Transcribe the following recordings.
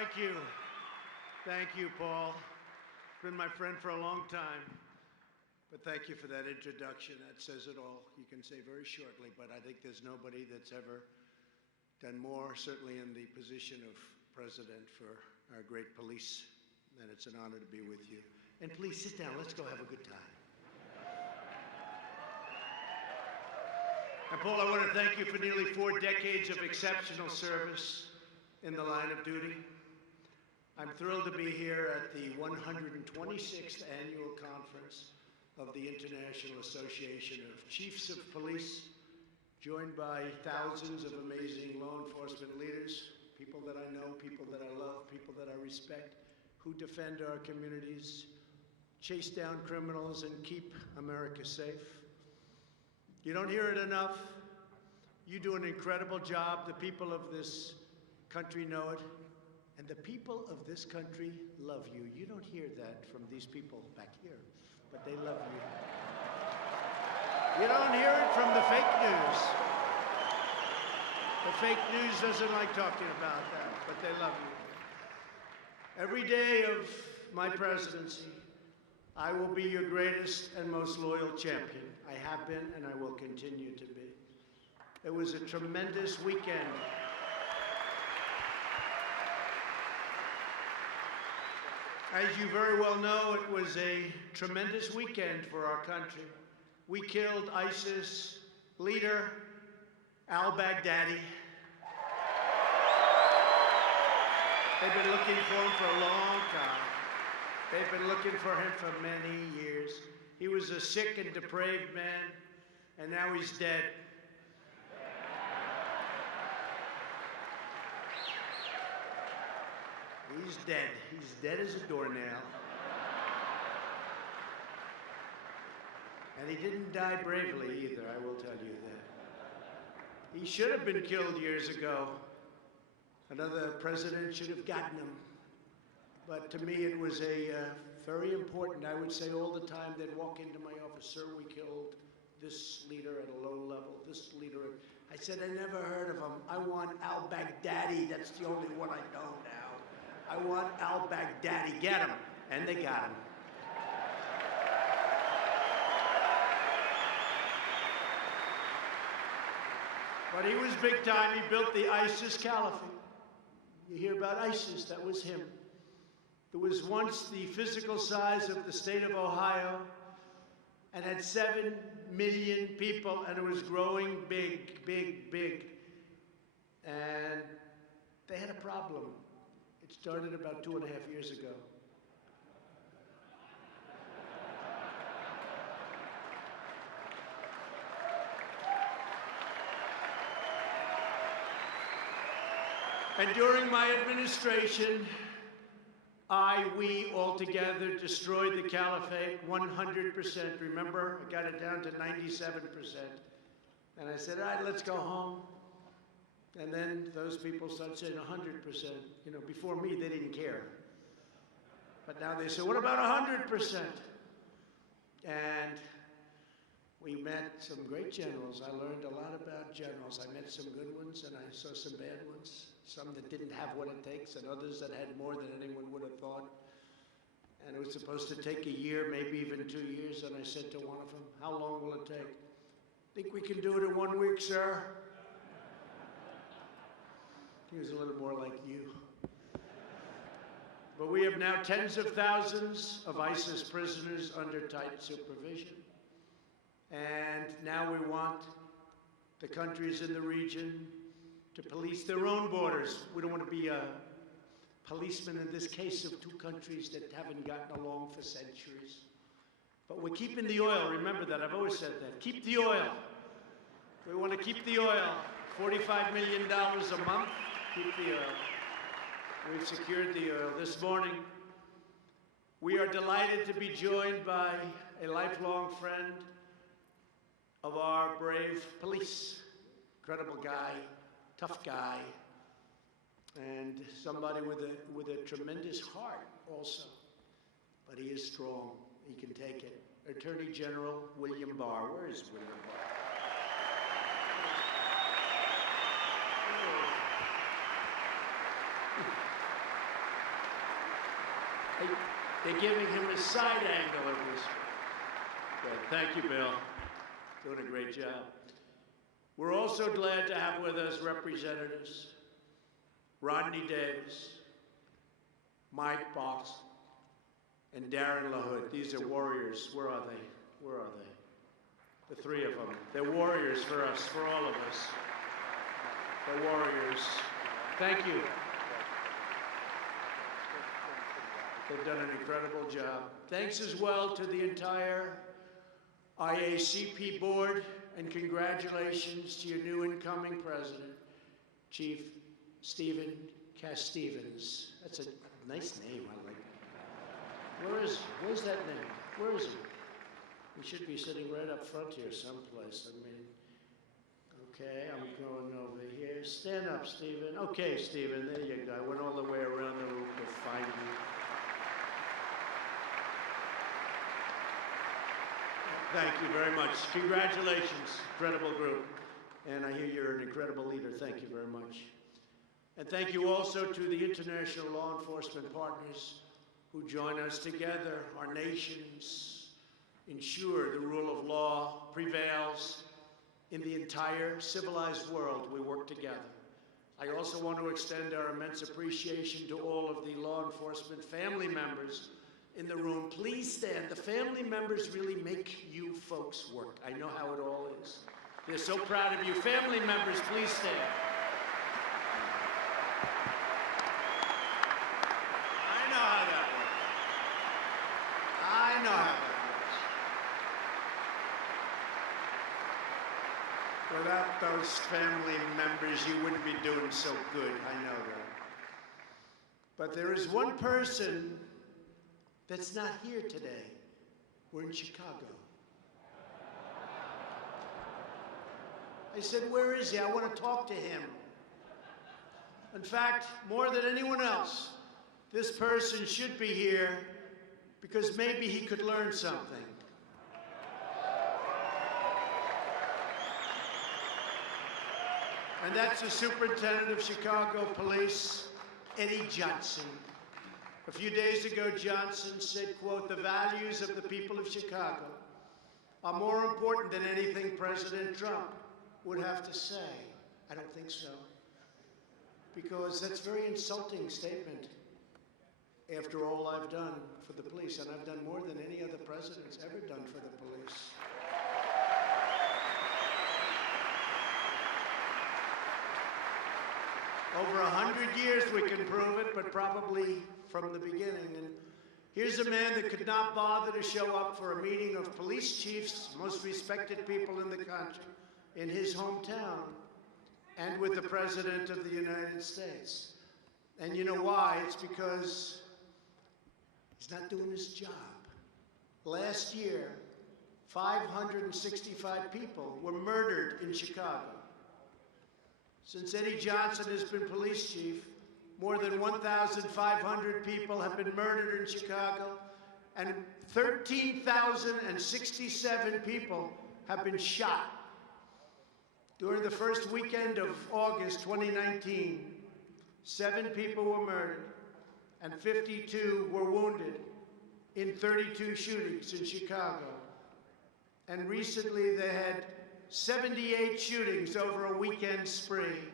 Thank you. Thank you, Paul. Been my friend for a long time. But thank you for that introduction. That says it all. You can say very shortly, but I think there's nobody that's ever done more, certainly in the position of president, for our great police. And it's an honor to be with you. And please sit down. Let's go have a good time. And Paul, I want to thank you for nearly 4 decades of exceptional service in the line of duty. I'm thrilled to be here at the 126th annual conference of the International Association of Chiefs of Police, joined by thousands of amazing law enforcement leaders, people that I know, people that I love, people that I respect, who defend our communities, chase down criminals, and keep America safe. You don't hear it enough. You do an incredible job. The people of this country know it. And the people of this country love you. You don't hear that from these people back here, but they love you. You don't hear it from the fake news. The fake news doesn't like talking about that, but they love you. Every day of my presidency, I will be your greatest and most loyal champion. I have been, and I will continue to be. It was a tremendous weekend. As you very well know, it was a tremendous weekend for our country. We killed ISIS leader al-Baghdadi. They've been looking for him for a long time. They've been looking for him for many years. He was a sick and depraved man, and now he's dead. He's dead. He's dead as a doornail. And he didn't die bravely either, I will tell you that. He should have been killed years ago. Another president should have gotten him. But to me, it was very important. I would say all the time they'd walk into my office, sir, we killed this leader at a low level, this leader. I said, I never heard of him. I want al-Baghdadi. That's the only one I know now. I want al-Baghdadi. Get him. And they got him. But he was big time. He built the ISIS caliphate. You hear about ISIS, that was him. There was once the physical size of the state of Ohio and had 7 million people, and it was growing big, big, big. And they had a problem. It started about 2.5 years ago. And during my administration, we all together destroyed the caliphate 100%. Remember, I got it down to 97%. And I said, all right, let's go home. And then those people started saying 100%. You know, before me, they didn't care. But now they say, what about 100%? And we met some great generals. I learned a lot about generals. I met some good ones, and I saw some bad ones. Some that didn't have what it takes, and others that had more than anyone would have thought. And it was supposed to take a year, maybe even 2 years. And I said to one of them, how long will it take? Think we can do it in 1 week, sir? He was a little more like you. But we have now tens of thousands of ISIS prisoners under tight supervision. And now we want the countries in the region to police their own borders. We don't want to be a policeman in this case of 2 countries that haven't gotten along for centuries. But we're keeping the oil. Remember that. I've always said that. Keep the oil. We want to keep the oil. $45 million a month. Keep the oil. We've secured the oil. This morning, we are delighted to be joined by a lifelong friend of our brave police. Incredible guy, tough guy, and somebody with a tremendous heart also. But he is strong. He can take it. Attorney General William Barr. Where is William Barr? They're giving him a side angle of this. Good. Thank you, Bill. Doing a great job. We're also glad to have with us Representatives Rodney Davis, Mike Box, and Darren LaHood. These are warriors. Where are they? Where are they? The three of them. They're warriors for us, for all of us. They're warriors. Thank you. They've done an incredible job. Thanks as well to the entire IACP board, and congratulations to your new incoming president, Chief Stephen Cass-Stevens. That's a nice name, I like it. Where is he? Where's that name? Where is he? He should be sitting right up front here someplace. I mean, okay, I'm going over here. Stand up, Stephen. Okay, Stephen, there you go. I went all the way around the room to find you. Thank you very much. Congratulations, incredible group. And I hear you're an incredible leader. Thank you very much. And thank you also to the international law enforcement partners who join us together. Our nations ensure the rule of law prevails in the entire civilized world. We work together. I also want to extend our immense appreciation to all of the law enforcement family members in the room. Please stand. The family members really make you folks work. I know how it all is. They're so proud of you. Family members, please stand. I know how that works. I know how that works. Without those family members, you wouldn't be doing so good. I know that. But there is one person that's not here today. We're in Chicago. I said, where is he? I want to talk to him. In fact, more than anyone else, this person should be here because maybe he could learn something. And that's the Superintendent of Chicago Police, Eddie Johnson. A few days ago, Johnson said, quote, "The values of the people of Chicago are more important than anything President Trump would have to say." I don't think so, because that's a very insulting statement after all I've done for the police, and I've done more than any other president's ever done for the police. Over 100 years we can prove it, but probably from the beginning. And here's a man that could not bother to show up for a meeting of police chiefs, most respected people in the country, in his hometown, and with the President of the United States. And you know why? It's because he's not doing his job. Last year, 565 people were murdered in Chicago. Since Eddie Johnson has been police chief, more than 1,500 people have been murdered in Chicago, and 13,067 people have been shot. During the first weekend of August 2019, 7 people were murdered and 52 were wounded in 32 shootings in Chicago. And recently they had 78 shootings over a weekend spree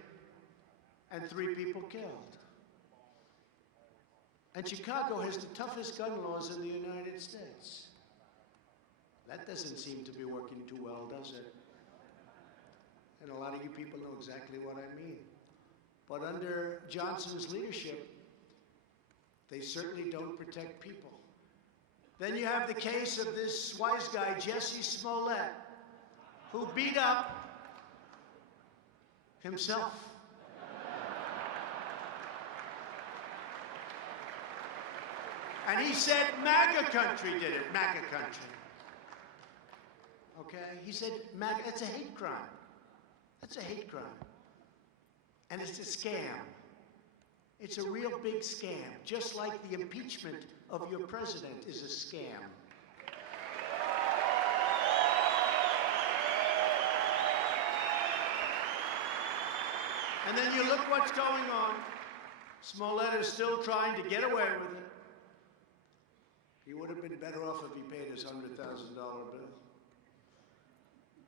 and 3 people killed. And Chicago has the toughest gun laws in the United States. That doesn't seem to be working too well, does it? And a lot of you people know exactly what I mean. But under Johnson's leadership, they certainly don't protect people. Then you have the case of this wise guy, Jesse Smollett, who beat up himself. And he said MAGA country did it, MAGA country. Okay? He said MAGA, that's a hate crime. That's a hate crime. And it's a scam. It's a real big scam, just like the impeachment of your president is a scam. And then you look what's going on. Smollett is still trying to get away with it. better off if he paid his $100,000 bill.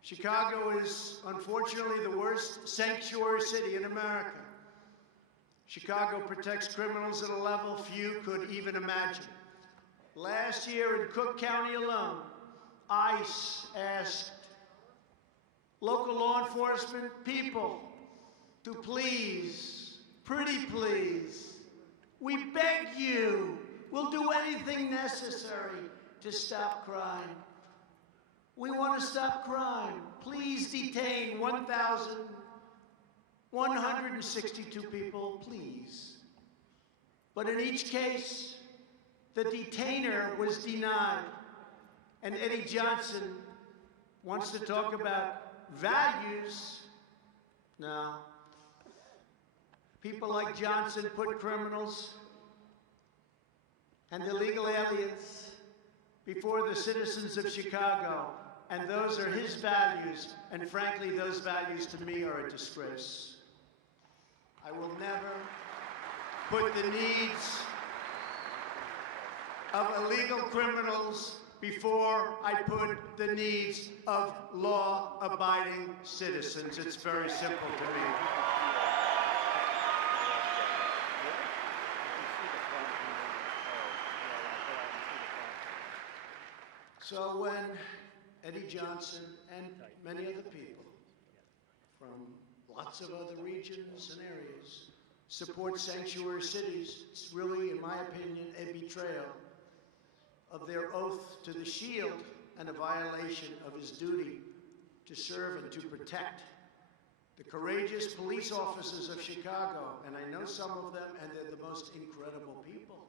Chicago is, unfortunately, the worst sanctuary city in America. Chicago protects criminals at a level few could even imagine. Last year in Cook County alone, ICE asked local law enforcement people to please, pretty please, we beg you, we'll do anything necessary to stop crime. We want to stop crime. Please detain 1,162 people, please. But in each case, the detainer was denied. And Eddie Johnson wants to talk about values. No. People like Johnson put criminals and illegal aliens before the citizens of Chicago. And those are his values. And frankly, those values to me are a disgrace. I will never put the needs of illegal criminals before I put the needs of law-abiding citizens. It's very simple to me. So when Eddie Johnson and many other people from lots of other regions and areas support sanctuary cities, it's really, in my opinion, a betrayal of their oath to the shield and a violation of his duty to serve and to protect the courageous police officers of Chicago. And I know some of them, and they're the most incredible people.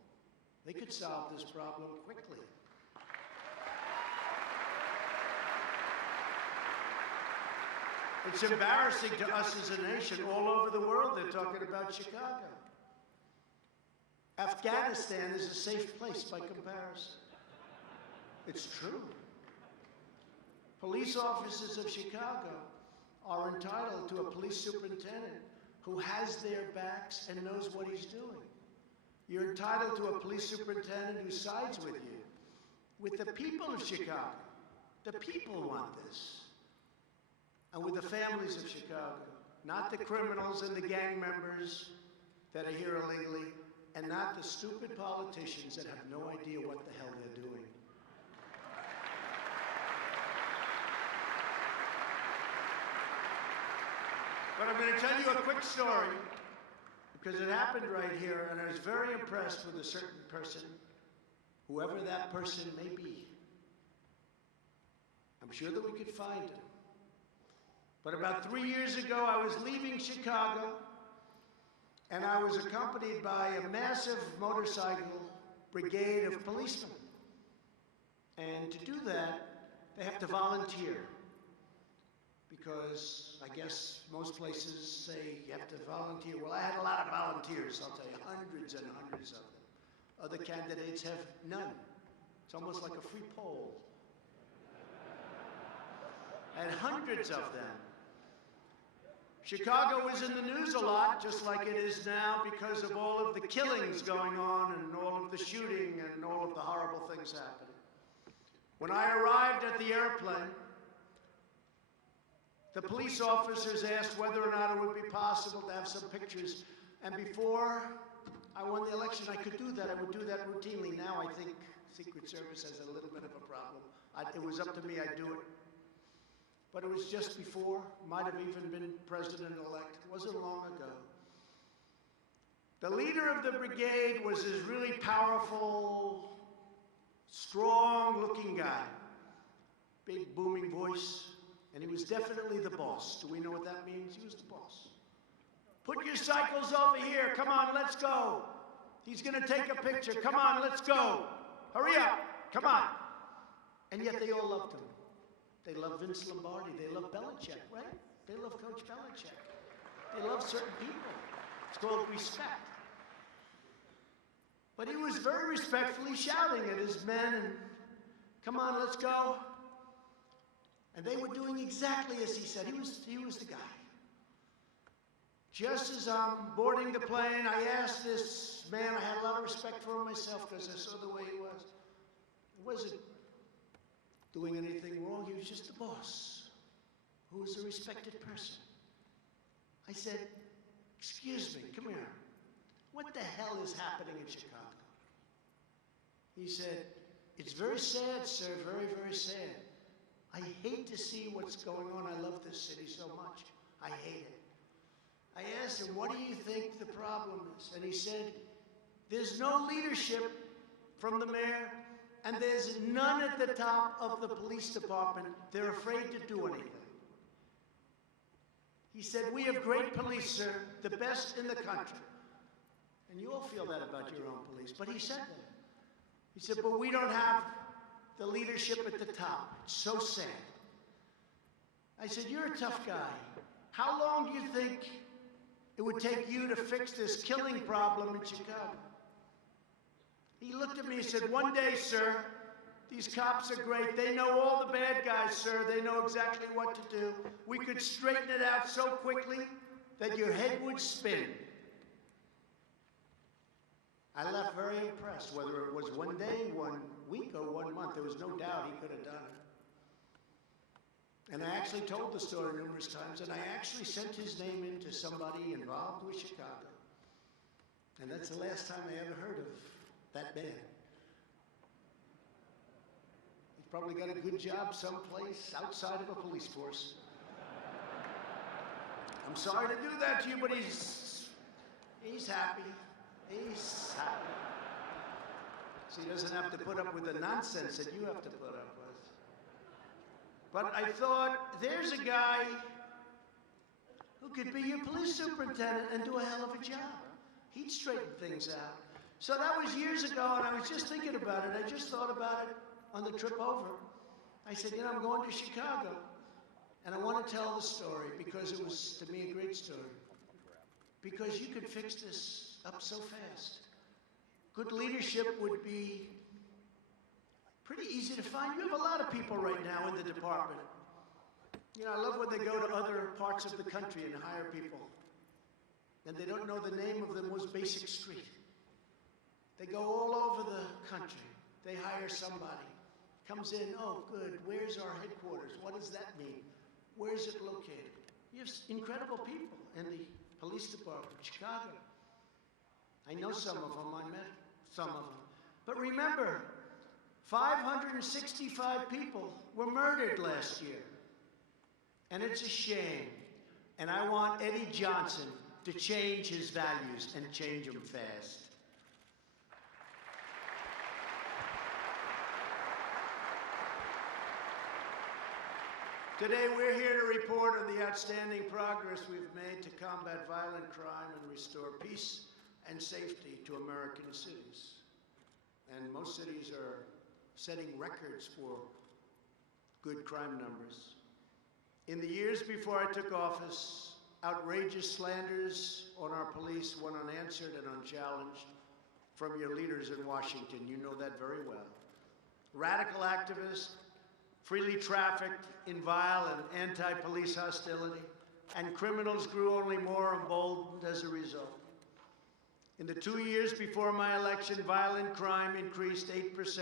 They could solve this problem quickly. It's embarrassing to us as a nation. All over the world, they're talking about Chicago. Afghanistan is a safe place by comparison. It's true. Police officers of Chicago are entitled to a police superintendent who has their backs and knows what he's doing. You're entitled to a police superintendent who sides with you, with the people of Chicago. The people want this. And with the families of Chicago, not the criminals and the gang members that are here illegally, and not the stupid politicians that have no idea what the hell they're doing. But I'm going to tell you a quick story, because it happened right here, and I was very impressed with a certain person, whoever that person may be. I'm sure that we could find him. But about 3 years ago, I was leaving Chicago, and I was accompanied by a massive motorcycle brigade of policemen. And to do that, they have to volunteer, because I guess most places say you have to volunteer. Well, I had a lot of volunteers, I'll tell you, hundreds and hundreds of them. Other candidates have none. It's almost like a free poll. And hundreds of them. Chicago is in the news a lot, just like it is now, because of all of the killings going on and all of the shooting and all of the horrible things happening. When I arrived at the airplane, the police officers asked whether or not it would be possible to have some pictures. And before I won the election, I could do that. I would do that routinely. Now I think Secret Service has a little bit of a problem. It was up to me, I'd do it. But it was just before, might have even been president-elect. It wasn't long ago. The leader of the brigade was this really powerful, strong-looking guy. Big, booming voice. And he was definitely the boss. Do we know what that means? He was the boss. Put your cycles over here. Come on, let's go. He's going to take a picture. Come on, let's go. Hurry up. Come on. And yet they all loved him. They love Vince Lombardi. They love Belichick, right? They love Coach Belichick. They love certain people. It's called respect. But he was very respectfully shouting at his men, and come on, let's go. And they were doing exactly as he said. He was the guy. Just as I'm boarding the plane, I asked this man, I had a lot of respect for him myself because I saw the way he was. He wasn't doing anything wrong. He was just the boss, who was a respected person. I said, excuse me, come here. What the hell is happening in Chicago? He said, it's very sad, sir, very, very sad. I hate to see what's going on. I love this city so much. I hate it. I asked him, what do you think the problem is? And he said, there's no leadership from the mayor, and there's none at the top of the police department. They're afraid to do anything. He said, we have great police, sir, the best in the country. And you all feel that about your own police, but he said that. He said, but we don't have the leadership at the top. It's so sad. I said, you're a tough guy. How long do you think it would take you to fix this killing problem in Chicago? He looked at me and said, one day, sir, these cops are great. They know all the bad guys, sir. They know exactly what to do. We could straighten it out so quickly that your head would spin. I left very impressed, whether it was one day, 1 week, or 1 month. There was no doubt he could have done it. And I actually told the story numerous times, and I actually sent his name in to somebody involved with Chicago. And that's the last time I ever heard of that man. He's probably got a good job someplace outside of a police force. I'm sorry to do that to you, but he's happy. He's happy. So he doesn't have to put up with the nonsense that you have to put up with. But I thought, there's a guy who could be your police superintendent and do a hell of a job. He'd straighten things out. So that was years ago, and I was just thinking about it. I just thought about it on the trip over. I said, you know, I'm going to Chicago, and I want to tell the story because it was, to me, a great story. Because you could fix this up so fast. Good leadership would be pretty easy to find. You have a lot of people right now in the department. You know, I love when they go to other parts of the country and hire people, and they don't know the name of the most basic street. They go all over the country. They hire somebody. Comes in, oh, good, where's our headquarters? What does that mean? Where is it located? You have incredible people in the police department, Chicago. I know some of them, I met some of them. But remember, 565 people were murdered last year. And it's a shame. And I want Eddie Johnson to change his values and change them fast. Today, we're here to report on the outstanding progress we've made to combat violent crime and restore peace and safety to American cities. And most cities are setting records for good crime numbers. In the years before I took office, outrageous slanders on our police went unanswered and unchallenged from your leaders in Washington. You know that very well. Radical activists freely trafficked in vile and anti-police hostility, and criminals grew only more emboldened as a result. In the 2 years before my election, violent crime increased 8%.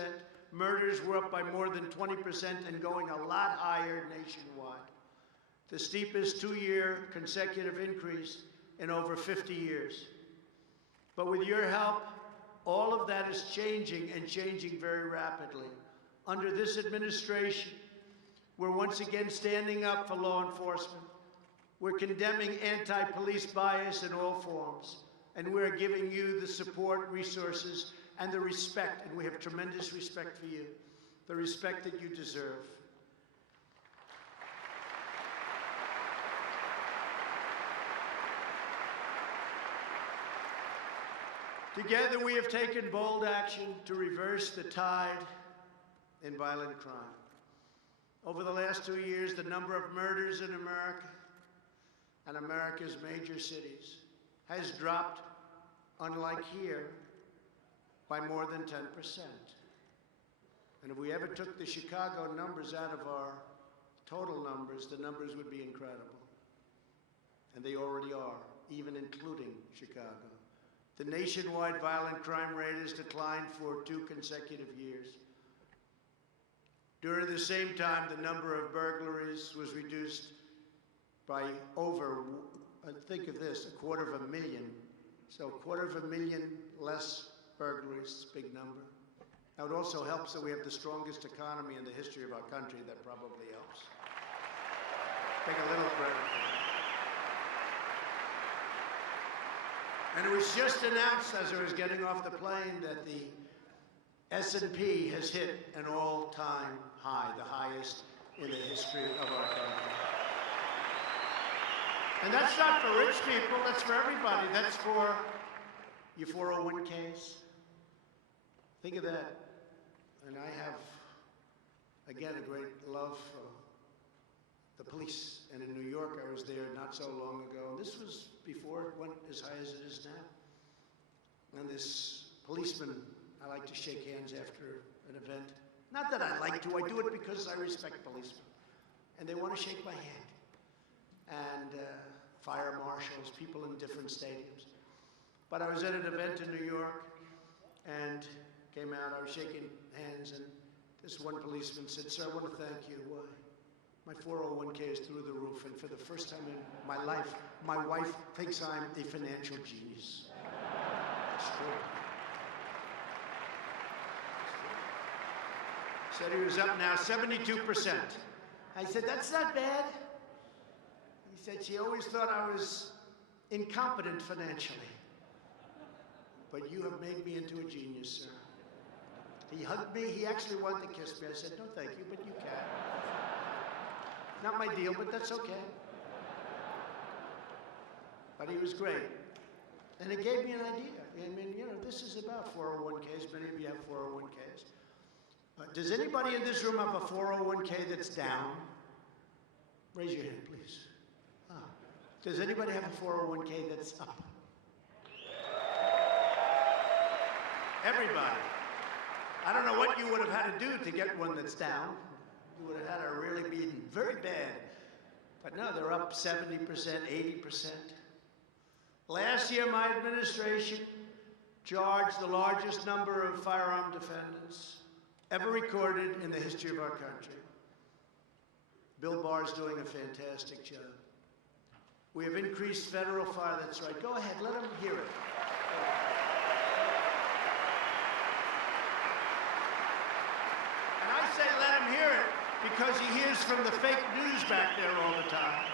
Murders were up by more than 20% and going a lot higher nationwide. The steepest 2-year consecutive increase in over 50 years. But with your help, all of that is changing and changing very rapidly. Under this administration, we're once again standing up for law enforcement. We're condemning anti-police bias in all forms. And we're giving you the support, resources, and the respect, and we have tremendous respect for you, the respect that you deserve. Together, we have taken bold action to reverse the tide in violent crime. Over the last 2 years, the number of murders in America and America's major cities has dropped, unlike here, by more than 10%. And if we ever took the Chicago numbers out of our total numbers, the numbers would be incredible. And they already are, even including Chicago. The nationwide violent crime rate has declined for 2 consecutive years. During the same time, the number of burglaries was reduced by over, think of this, 250,000. So 250,000 less burglaries, big number. Now it also helps that we have the strongest economy in the history of our country. That probably helps. Take a little credit for that. And it was just announced as I was getting off the plane that the S&P has hit an all-time high, the highest in the history of our country. And that's not for rich people, that's for everybody. That's for your 401ks. Think of that. And I have, again, a great love for the police. And in New York, I was there not so long ago. And this was before it went as high as it is now. And this policeman, I like to shake hands after an event. Not that I like to, I do it because I respect policemen. And they want to shake my hand. And fire marshals, people in different stadiums. But I was at an event in New York and came out, I was shaking hands, and this one policeman said, "Sir, I want to thank you." Why? My 401k is through the roof, and for the first time in my life, my wife thinks I'm a financial genius. It's true. Said he was up now 72%. I said, "That's not bad." He said, "She always thought I was incompetent financially. But you have made me into a genius, sir." He hugged me. He actually wanted to kiss me. I said, "No, thank you, but you can." Not my deal, but that's okay. But he was great. And it gave me an idea. I mean, you know, this is about 401ks. Many of you have 401ks. Does anybody in this room have a 401k that's down? Raise your hand, please. Oh. Does anybody have a 401k that's up? Everybody. I don't know what you would have had to do to get one that's down. You would have had to really be very bad. But no, they're up 70%, 80%. Last year, my administration charged the largest number of firearm defendants ever recorded in the history of our country. Bill Barr's doing a fantastic job. We have increased federal fire, that's right. Go ahead, let them hear it. And I say let him hear it because he hears from the fake news back there all the time.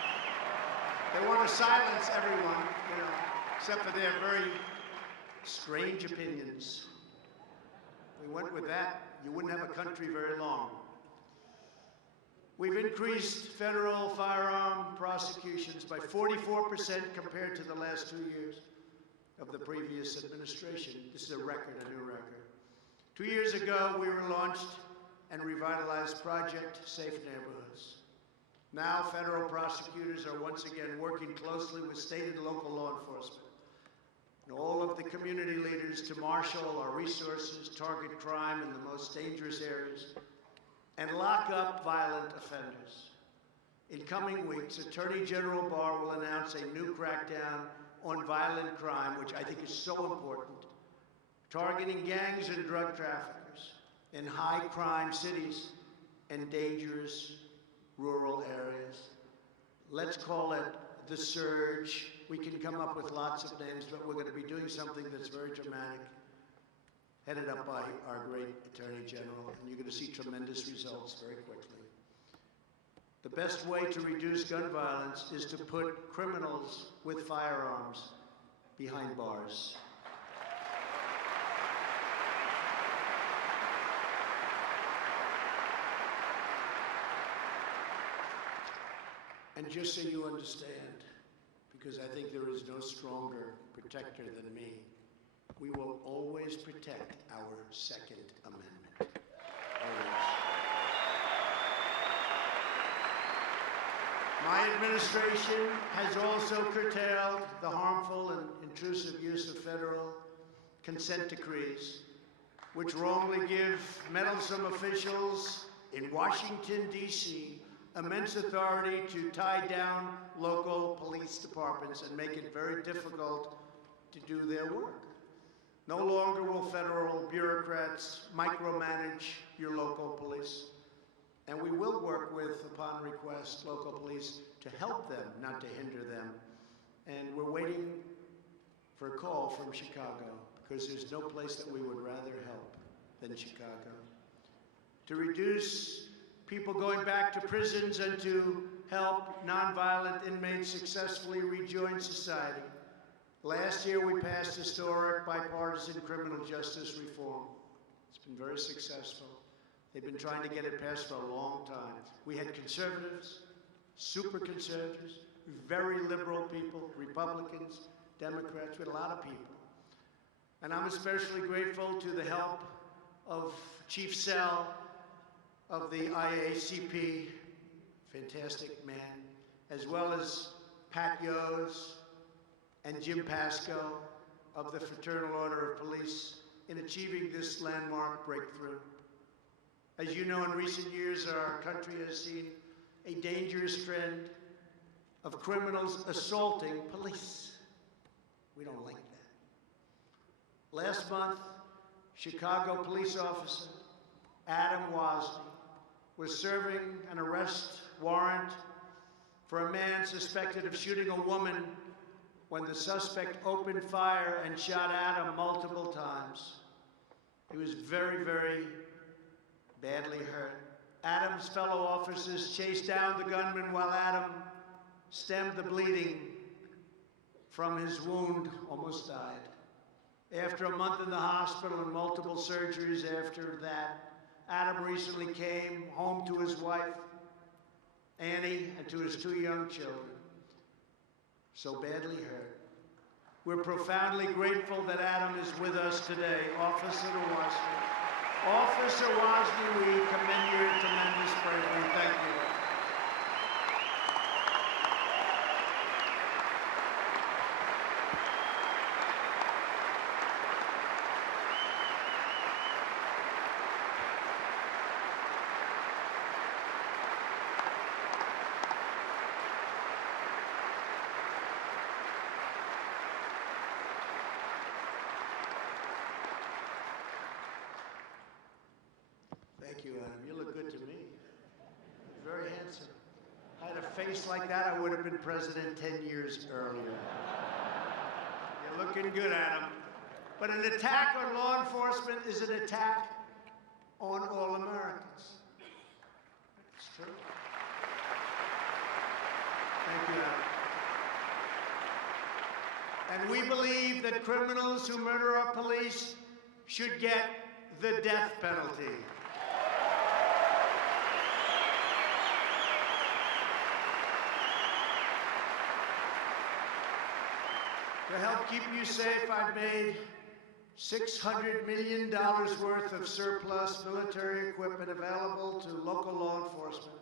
They want to silence everyone, you know, except for their very strange opinions. If we went with that, you wouldn't have a country very long. We've increased federal firearm prosecutions by 44% compared to the last 2 years of the previous administration. This is a record, a new record. 2 years ago, we relaunched and revitalized Project Safe Neighborhoods. Now, federal prosecutors are once again working closely with state and local law enforcement and all of the community leaders to marshal our resources, target crime in the most dangerous areas, and lock up violent offenders. In coming weeks, Attorney General Barr will announce a new crackdown on violent crime, which I think is so important, targeting gangs and drug traffickers in high-crime cities and dangerous rural areas. Let's call it the surge. We can come up with lots of names, but we're going to be doing something that's very dramatic, headed up by our great Attorney General, and you're going to see tremendous results very quickly. The best way to reduce gun violence is to put criminals with firearms behind bars. And just so you understand, because I think there is no stronger protector than me, we will always protect our Second Amendment. Always. My administration has also curtailed the harmful and intrusive use of federal consent decrees, which wrongly give meddlesome officials in Washington, D.C., immense authority to tie down local police departments and make it very difficult to do their work. No longer will federal bureaucrats micromanage your local police. And we will work with, upon request, local police to help them, not to hinder them. And we're waiting for a call from Chicago, because there's no place that we would rather help than Chicago. To reduce people going back to prisons and to help nonviolent inmates successfully rejoin society. Last year, we passed historic bipartisan criminal justice reform. It's been very successful. They've been trying to get it passed for a long time. We had conservatives, super conservatives, very liberal people, Republicans, Democrats, we had a lot of people. And I'm especially grateful to the help of Chief Sell of the IACP, fantastic man, as well as Pat Yos and Jim Pasco of the Fraternal Order of Police in achieving this landmark breakthrough. As you know, in recent years, our country has seen a dangerous trend of criminals assaulting police. We don't like that. Last month, Chicago police officer Adam Wozni was serving an arrest warrant for a man suspected of shooting a woman when the suspect opened fire and shot Adam multiple times. He was very, very badly hurt. Adam's fellow officers chased down the gunman while Adam stemmed the bleeding from his wound, almost died. After a month in the hospital and multiple surgeries after that, Adam recently came home to his wife, Annie, and to his 2 young children, so badly hurt. We're profoundly grateful that Adam is with us today. Officer Wozni. Officer Wozni, we commend your tremendous bravery. Thank you. Thank you, Adam. You look good to me. Very handsome. I had a face like that, I would have been president 10 years earlier. You're looking good, Adam. But an attack on law enforcement is an attack on all Americans. It's true. Thank you, Adam. And we believe that criminals who murder our police should get the death penalty. To help keep you safe, I've made $600 million worth of surplus military equipment available to local law enforcement.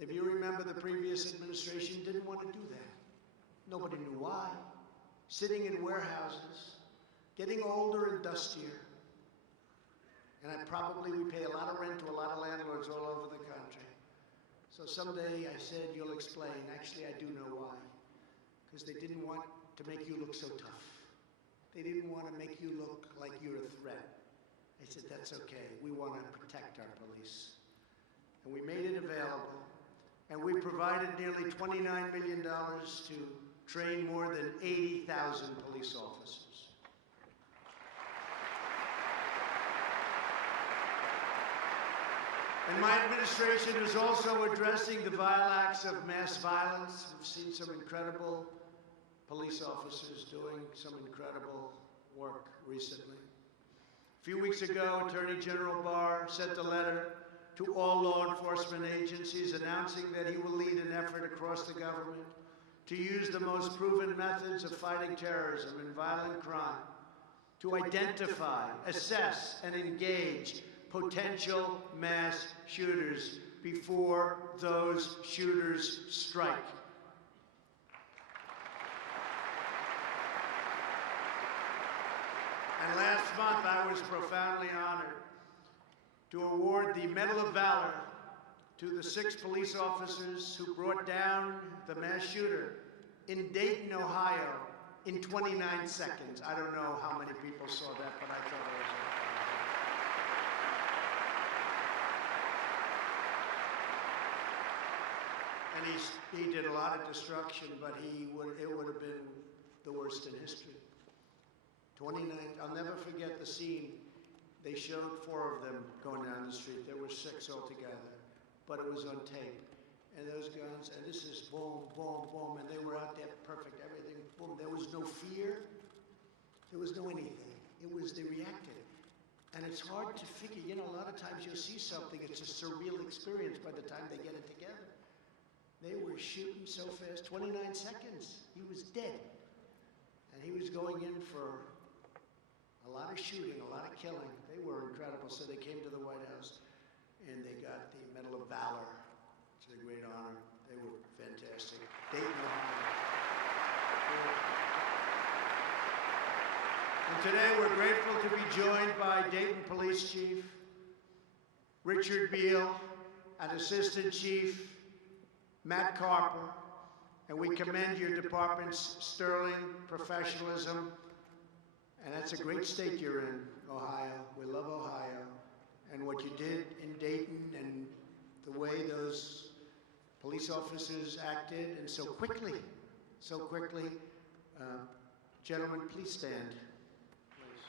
If you remember, the previous administration didn't want to do that. Nobody knew why. Sitting in warehouses, getting older and dustier. And we pay a lot of rent to a lot of landlords all over the country. So someday I said, you'll explain. Actually, I do know why. Because they didn't want to make you look so tough. They didn't want to make you look like you're a threat. I said, that's okay. We want to protect our police. And we made it available. And we provided nearly $29 million to train more than 80,000 police officers. And my administration is also addressing the vile acts of mass violence. We've seen some incredible police officers doing some incredible work recently. A few weeks ago, Attorney General Barr sent a letter to all law enforcement agencies announcing that he will lead an effort across the government to use the most proven methods of fighting terrorism and violent crime to identify, assess, and engage potential mass shooters before those shooters strike. And last month, I was profoundly honored to award the Medal of Valor to the 6 police officers who brought down the mass shooter in Dayton, Ohio, in 29 seconds. I don't know how many people saw that, but I thought it was And he did a lot of destruction, but it would have been the worst in history. 29, I'll never forget the scene. They showed 4 of them going down the street. There were 6 altogether, but it was on tape. And those guns, and this is boom, boom, boom, and they were out there perfect, everything, boom. There was no fear. There was no anything. They reacted. And it's hard to figure, you know, a lot of times you'll see something, it's a surreal experience by the time they get it together. They were shooting so fast, 29 seconds, he was dead. And he was going in for a lot of shooting, a lot of killing. They were incredible. So they came to the White House and they got the Medal of Valor. It's a great honor. They were fantastic. Dayton, Ohio. And today we're grateful to be joined by Dayton Police Chief Richard Beal and Assistant Chief Matt Carper. And we commend your department's sterling professionalism. And that's a great state you're in, Ohio. We love Ohio. And what you did in Dayton and the way those police officers acted, and so quickly. Gentlemen, please stand. Please.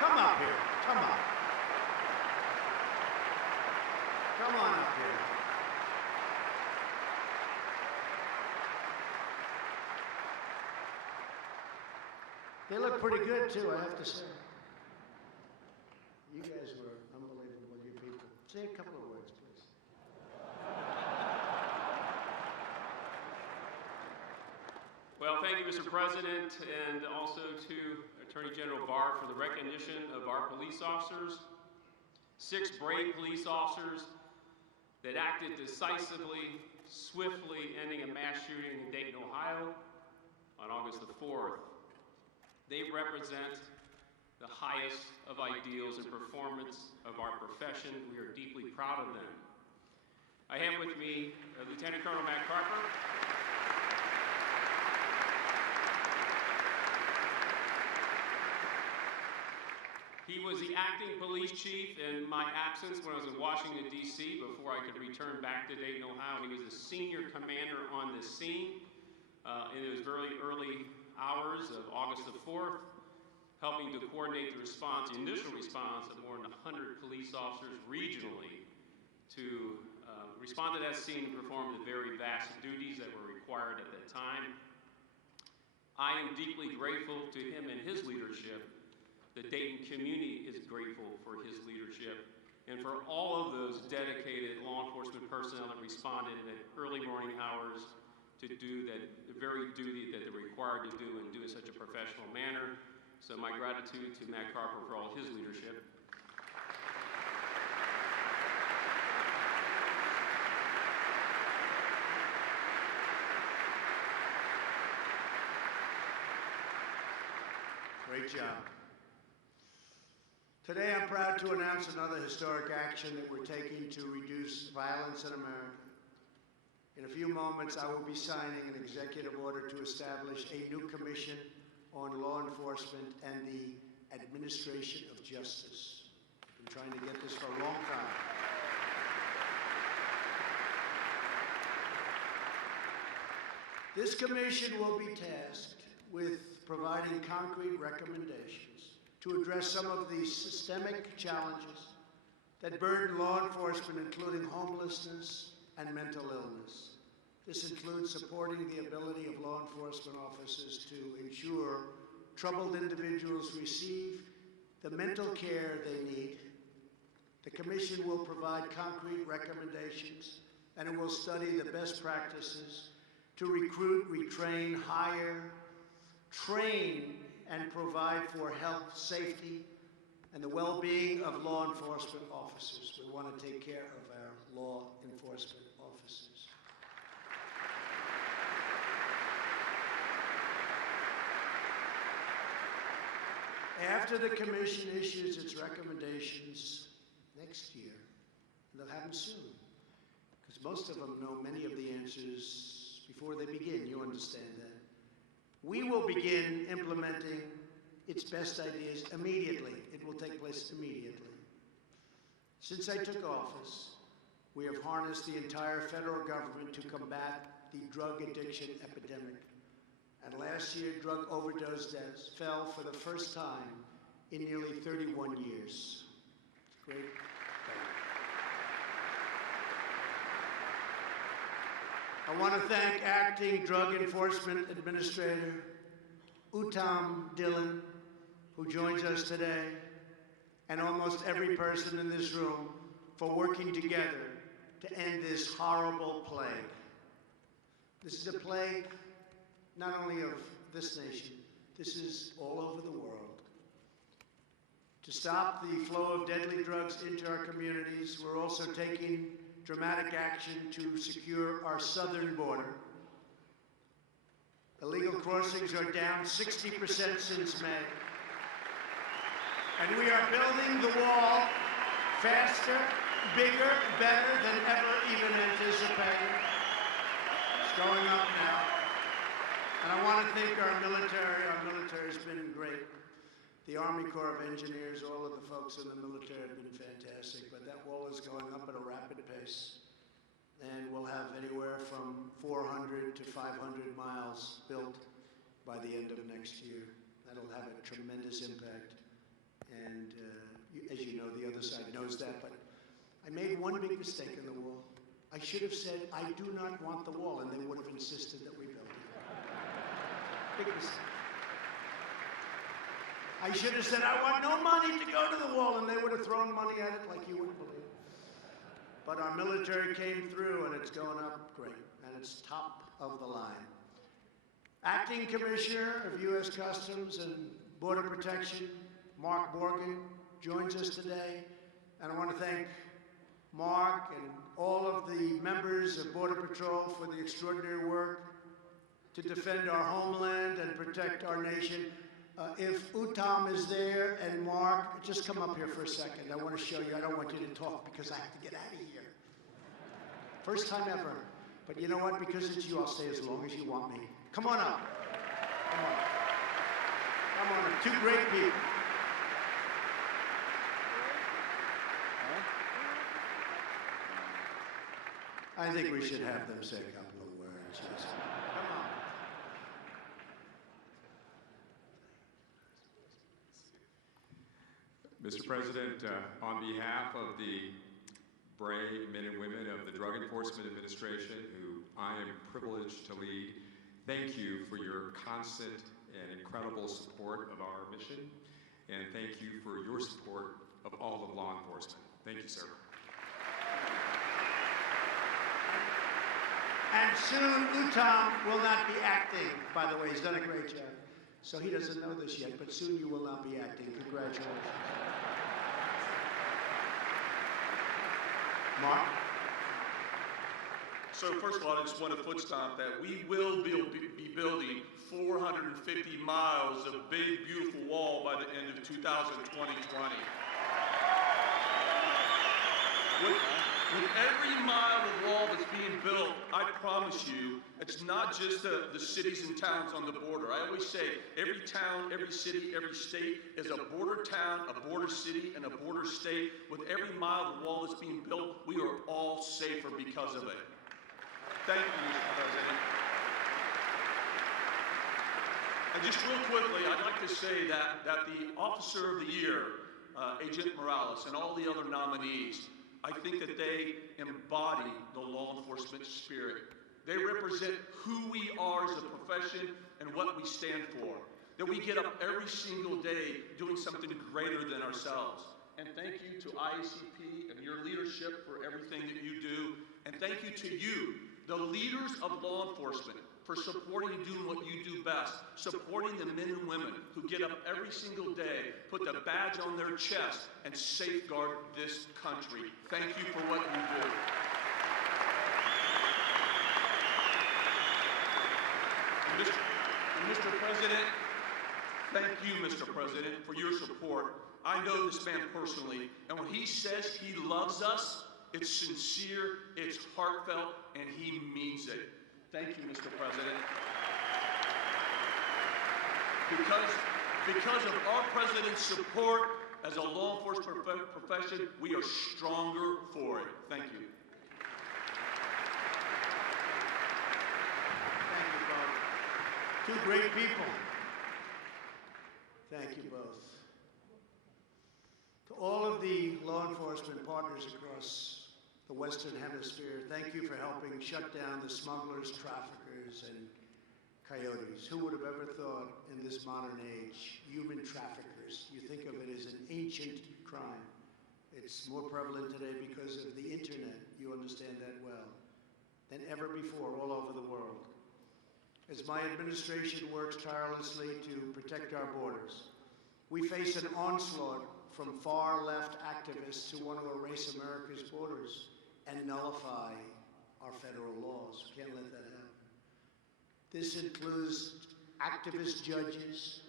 Come up here. Come up. Come on up here. They look pretty good, too, I have to say. You guys were unbelievable, you people. Say a couple of words, please. Well, thank you, Mr. President, and also to Attorney General Barr for the recognition of our police officers. 6 brave police officers that acted decisively, swiftly, ending a mass shooting in Dayton, Ohio on August the 4th. They represent the highest of ideals and performance of our profession. We are deeply proud of them. I have with me Lieutenant Colonel Matt Carper. He was the acting police chief in my absence when I was in Washington, D.C. before I could return back to Dayton, Ohio. And he was the senior commander on the scene in those very early hours of August the 4th, helping to coordinate the response, the initial response of more than 100 police officers regionally to respond to that scene and perform the very vast duties that were required at that time. I am deeply grateful to him and his leadership. The Dayton community is grateful for his leadership and for all of those dedicated law enforcement personnel that responded in the early morning hours to do that very duty that they're required to do and do in such a professional manner. So my gratitude to Matt Carper for all his leadership. Great job. Today I'm proud to announce another historic action that we're taking to reduce violence in America. In a few moments, I will be signing an executive order to establish a new commission on law enforcement and the administration of justice. I've been trying to get this for a long time. This commission will be tasked with providing concrete recommendations to address some of the systemic challenges that burden law enforcement, including homelessness and mental illness. This includes supporting the ability of law enforcement officers to ensure troubled individuals receive the mental care they need. The Commission will provide concrete recommendations, and it will study the best practices to recruit, retrain, hire, train, and provide for health, safety, and the well-being of law enforcement officers. We want to take care of our law enforcement officers. After the Commission issues its recommendations next year, and they'll have them soon, because most of them know many of the answers before they begin. You understand that. We will begin implementing its best ideas immediately. It will take place immediately. Since I took office, we have harnessed the entire federal government to combat the drug addiction epidemic. And last year, drug overdose deaths fell for the first time in nearly 31 years. It's great. I want to thank Acting Drug Enforcement Administrator Uttam Dillon, who joins us today, and almost every person in this room for working together to end this horrible plague. This is a plague not only of this nation, this is all over the world. To stop the flow of deadly drugs into our communities, we're also taking dramatic action to secure our southern border. Illegal crossings are down 60% since May. And we are building the wall faster, bigger, better than ever even anticipated. It's going up now. And I want to thank our military. Our military has been great. The Army Corps of Engineers, all of the folks in the military have been fantastic, but that wall is going up at a rapid pace. And we'll have anywhere from 400 to 500 miles built by the end of next year. That'll have a tremendous impact. And as you know, the other side knows that, but I made one big mistake in the wall. I should have said, I do not want the wall, and they would have insisted that we build it. Big mistake. I should have said, I want no money to go to the wall, and they would have thrown money at it like you wouldn't believe. But our military came through, and it's going up great, and it's top of the line. Acting Commissioner of U.S. Customs and Border Protection, Mark Morgan, joins us today, and I want to thank Mark and all of the members of Border Patrol for the extraordinary work to defend our homeland and protect our nation. If Uttam is there and Mark, just come up here for a second. I want to show you. I don't want you to talk because I have to get out of here. First time ever. But you know what? Because it's you, I'll stay as long as you want me. Come on up. Come on. Come on up. Two great people. I think we should have them say a couple of words. Yes. Come on. Mr. President, on behalf of the brave men and women of the Drug Enforcement Administration, who I am privileged to lead, thank you for your constant and incredible support of our mission, and thank you for your support of all of law enforcement. Thank you, sir. And soon, Uttam will not be acting. By the way, he's done a great job. So he doesn't know this yet, but soon you will not be acting. Congratulations. Mark? So first of all, I just want to foot stomp that we will be building 450 miles of big, beautiful wall by the end of 2020. With every mile of wall that's being built, I promise you, it's not just the cities and towns on the border. I always say every town, every city, every state is a border town, a border city, and a border state. With every mile of wall that's being built, we are all safer because of it. Thank you, Mr. President. And just real quickly, I'd like to say that the Officer of the Year, Agent Morales, and all the other nominees, I think that they embody the law enforcement spirit. They represent who we are as a profession and what we stand for. That we get up every single day doing something greater than ourselves. And thank you to IACP and your leadership for everything that you do. And thank you to you, the leaders of law enforcement, for supporting and doing what you do best, supporting the men and women who get up every single day, put the badge on their chest, and safeguard this country. Thank you for what you do. And Mr. President, thank you, Mr. President, for your support. I know this man personally, and when he says he loves us, it's sincere, it's heartfelt, and he means it. Thank you, Mr. President. Because of our president's support as a law enforcement profession, we are stronger for it. Thank you. Thank you both. Two great people. Thank you both. To all of the law enforcement partners across the Western Hemisphere, thank you for helping shut down the smugglers, traffickers, and coyotes. Who would have ever thought in this modern age, human traffickers, you think of it as an ancient crime. It's more prevalent today because of the internet. You understand that well, than ever before all over the world. As my administration works tirelessly to protect our borders, we face an onslaught from far-left activists who want to erase America's borders and nullify our federal laws. We can't let that happen. This includes activist judges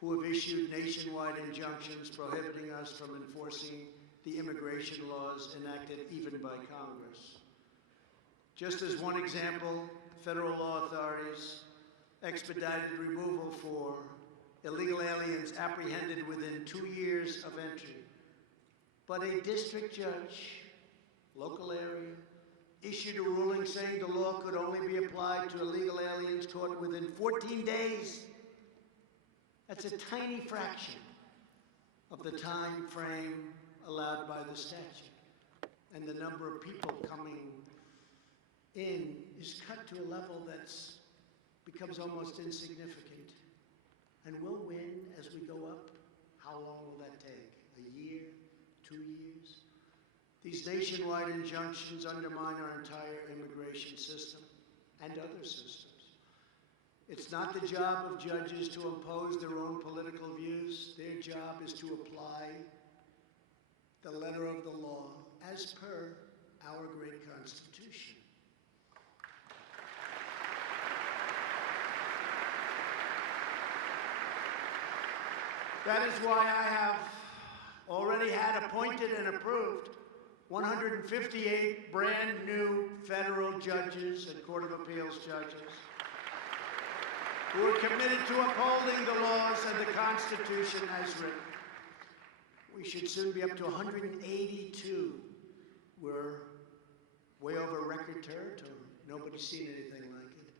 who have issued nationwide injunctions prohibiting us from enforcing the immigration laws enacted even by Congress. Just as one example, federal law authorities expedited removal for illegal aliens apprehended within 2 years of entry. But a district judge, local area, issued a ruling saying the law could only be applied to illegal aliens caught within 14 days. That's a tiny fraction of the time frame allowed by the statute. And the number of people coming in is cut to a level that becomes almost insignificant. And we'll win as we go up. How long will that take? A year? 2 years? These nationwide injunctions undermine our entire immigration system and other systems. It's not the job of judges to impose their own political views. Their job is to apply the letter of the law as per our great Constitution. That is why I have already had appointed and approved 158 brand new federal judges and Court of Appeals judges who are committed to upholding the laws and the Constitution as written. We should soon be up to 182. We're way over record territory. Nobody's seen anything like it.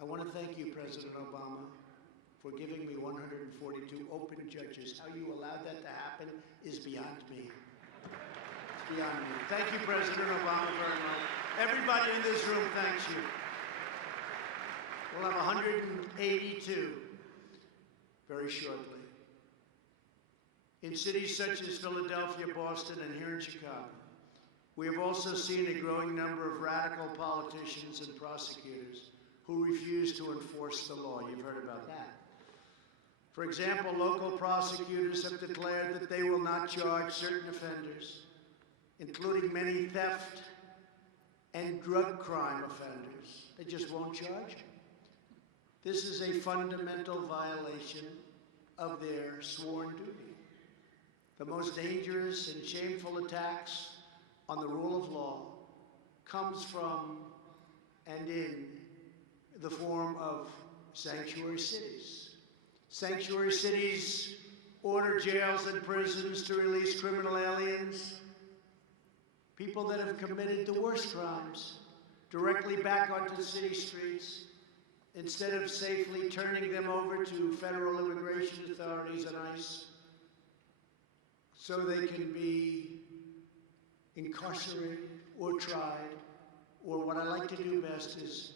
I want to thank you, President Obama, for giving me 142 open judges. How you allowed that to happen is beyond me. It's beyond me. Thank you, President Obama, very much. Everybody in this room thanks you. We'll have 182 very shortly. In cities such as Philadelphia, Boston, and here in Chicago, we have also seen a growing number of radical politicians and prosecutors who refuse to enforce the law. You've heard about that. For example, local prosecutors have declared that they will not charge certain offenders, including many theft and drug crime offenders. They just won't charge them. This is a fundamental violation of their sworn duty. The most dangerous and shameful attacks on the rule of law comes from and in the form of sanctuary cities. Sanctuary cities order jails and prisons to release criminal aliens, people that have committed the worst crimes, directly back onto the city streets, instead of safely turning them over to federal immigration authorities and ICE so they can be incarcerated or tried, or what I like to do best is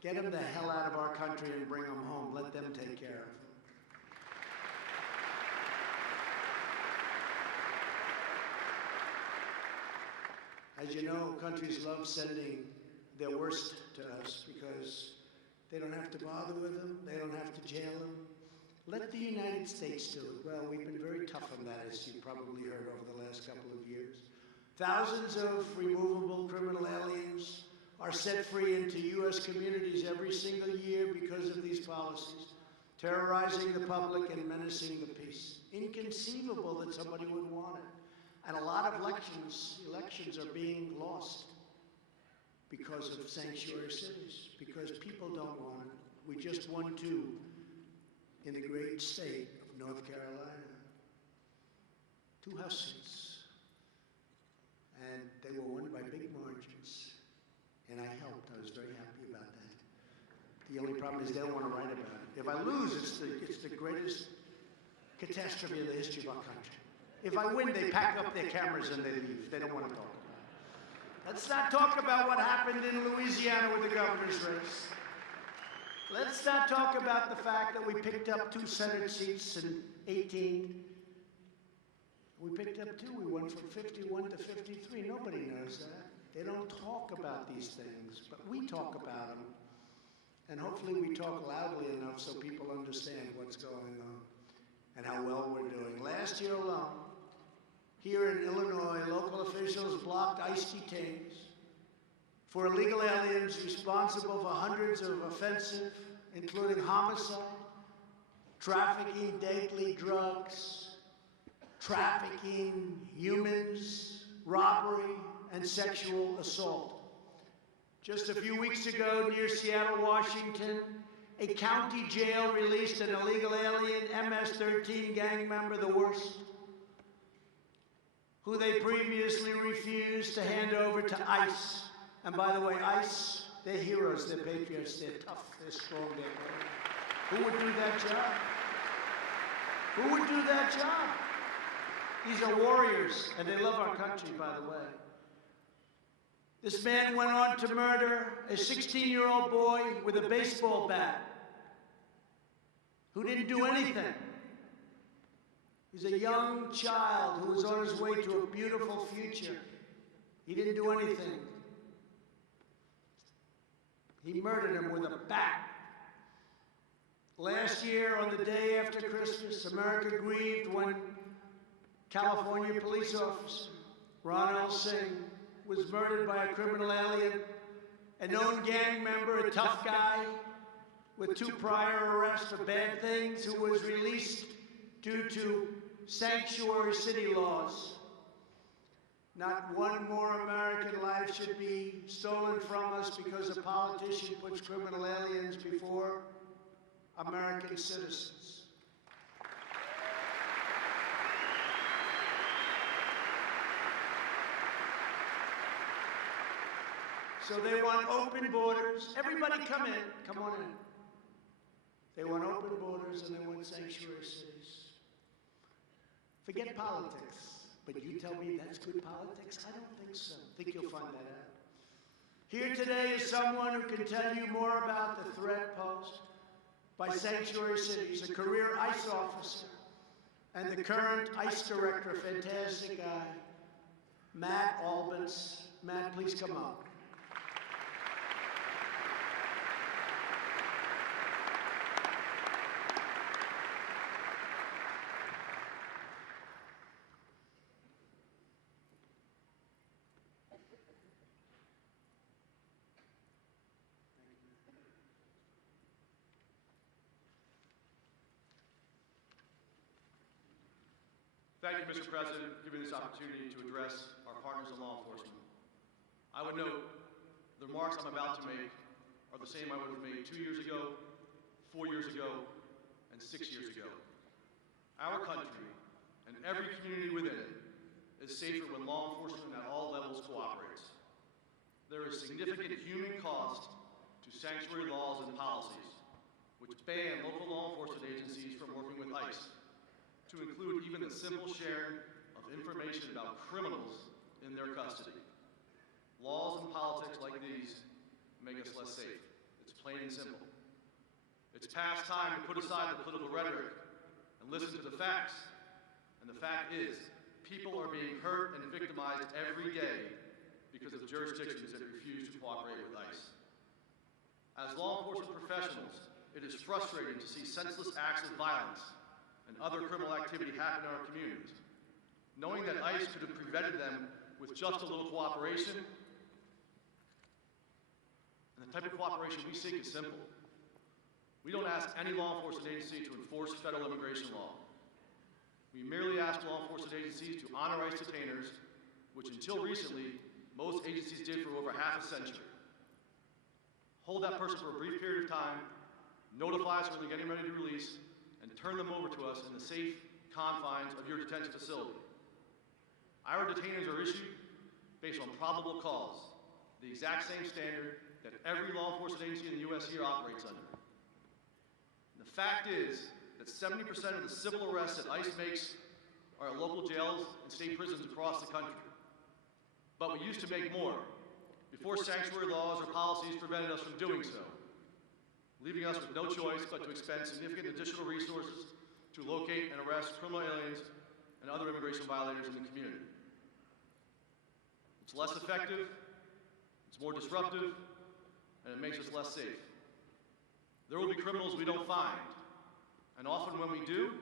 get them the hell out of our country and bring them home. Let them take care of them. As you know, countries love sending their worst to us because they don't have to bother with them, they don't have to jail them. Let the United States do it. Well, we've been very tough on that, as you probably heard over the last couple of years. Thousands of removable criminal aliens are set free into U.S. communities every single year because of these policies, terrorizing the public and menacing the peace. Inconceivable that somebody would want it. And a lot of elections are being lost because of sanctuary cities, because people don't want it. We just won 2 in the great state of North Carolina. 2 House seats. And they were won by big margins. And I helped. I was very happy about that. The only problem is they don't want to write about it. If I lose, it's the greatest catastrophe in the history of our country. If I win, they pack up their cameras and they leave. They don't want to talk about it. Let's not talk about what happened in Louisiana with the governor's race. Let's not talk about the fact that we picked up 2 Senate seats in 18. We picked up 2. We went from 51 to 53. Nobody knows that. They don't talk about these things, but we talk about them. And hopefully we talk loudly enough so people understand what's going on and how well we're doing. Last year alone, here in Illinois, local officials blocked ICE detainees for illegal aliens responsible for hundreds of offenses, including homicide, trafficking deadly drugs, trafficking humans, robbery, and sexual assault. Just a few weeks ago, near Seattle, Washington, a county jail released an illegal alien, MS-13 gang member, the worst, who they previously refused to hand over to ICE. And by the way, ICE, they're heroes, they're patriots, they're tough, they're strong, they're brave. Who would do that job? Who would do that job? These are warriors, and they love our country, by the way. This man went on to murder a 16-year-old boy with a baseball bat who didn't do anything. He's a young child who was on his way to a beautiful future. He didn't do anything. He murdered him with a bat. Last year, on the day after Christmas, America grieved when California police officer Ron L. Singh was murdered by a criminal alien, a known gang member, a tough guy with 2 prior arrests for bad things, who was released due to sanctuary city laws. Not one more American life should be stolen from us because a politician puts criminal aliens before American citizens. So they want open borders. Everybody come in. Come on in. They want open borders and they want sanctuary cities. Forget politics. But you tell me that's good politics? I don't think so. I think you'll find that out. Here today is someone who can tell you more about the threat posed by sanctuary cities, a career ICE officer and the current ICE director, fantastic guy, Matt Albans. Matt, please come up. Thank you, Mr. President, for giving me this opportunity to address our partners in law enforcement. I would note the remarks I'm about to make are the same I would have made 2 years ago, 4 years ago, and 6 years ago. Our country, and every community within it, is safer when law enforcement at all levels cooperates. There is significant human cost to sanctuary laws and policies, which ban local law enforcement agencies from working with ICE, to include even the simple sharing of information about criminals in their custody. Laws and politics like these make us less safe. It's plain and simple. It's past time to put aside the political rhetoric and listen to the facts. And the fact is, people are being hurt and victimized every day because of jurisdictions that refuse to cooperate with ICE. As law enforcement professionals, it is frustrating to see senseless acts of violence and other criminal activity happen in our communities. Knowing that ICE could have prevented them with just a little cooperation, and the type of cooperation we seek is simple. We don't ask any law enforcement agency to enforce federal immigration law. We merely ask law enforcement agencies to honor ICE detainers, which until recently, most agencies did for over half a century. Hold that person for a brief period of time, notify us when they're getting ready to release, and turn them over to us in the safe confines of your detention facility. Our detainers are issued based on probable cause, the exact same standard that every law enforcement agency in the U.S. here operates under. And the fact is that 70% of the civil arrests that ICE makes are at local jails and state prisons across the country. But we used to make more before sanctuary laws or policies prevented us from doing so, leaving us with no choice but to expend significant additional resources to locate and arrest criminal aliens and other immigration violators in the community. It's less effective, it's more disruptive, and it makes us less safe. There will be criminals we don't find, and often when we do,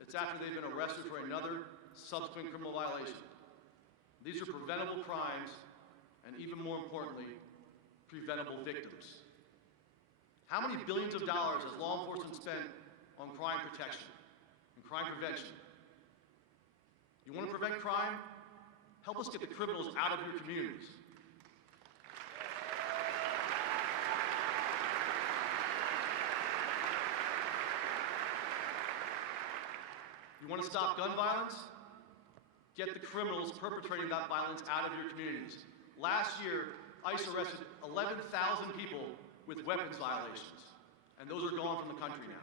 it's after they've been arrested for another subsequent criminal violation. These are preventable crimes, and even more importantly, preventable victims. How many billions of dollars has law enforcement spent on crime protection and crime prevention? You want to prevent crime? Help us get the criminals out of your communities. You want to stop gun violence? Get the criminals perpetrating that violence out of your communities. Last year, ICE arrested 11,000 people with weapons violations, and those are gone from the country now.